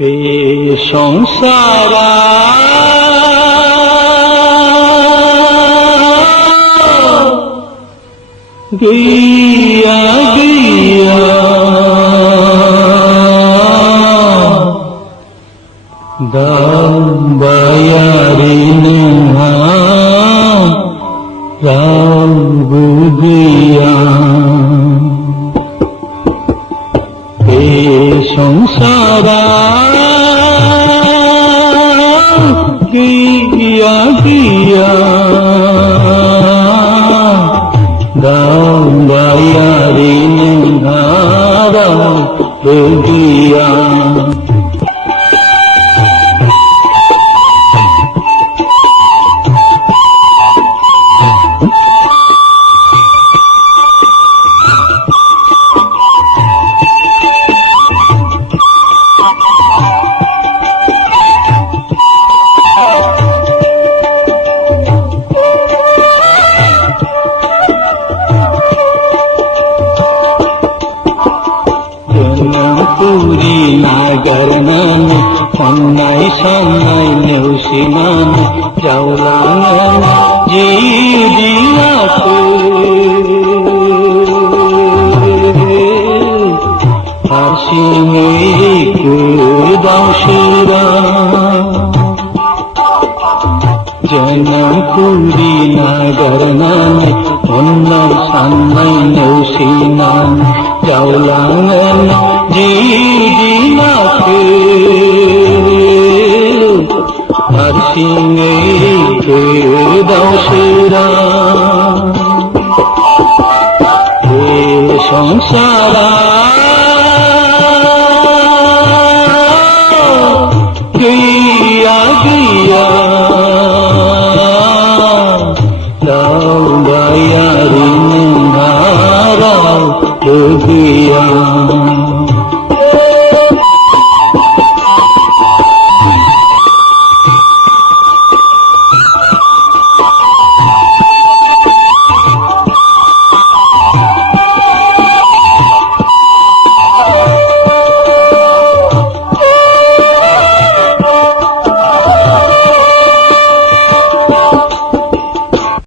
এ সংসারা গিয়া গিয়া দাম্বায়ারি নেহা রাম বুঝিয়া এ সংসারা গিয়া গিয়া দাম্বায়ারি নেহা রাম বুঝিয়া পুরী নাগর নাম অন্যায় সান্যায় নেউসি নাম যাওলাম জিউ দিয়াতে ফার্সি মেরি কুদাসুরা জনম পুরী নাগর নাম অন্যায় সান্যায় নেউসি নাম যাওলাম জিনাকে ফার্সি মেরি কুদাসুরা এ সংসারা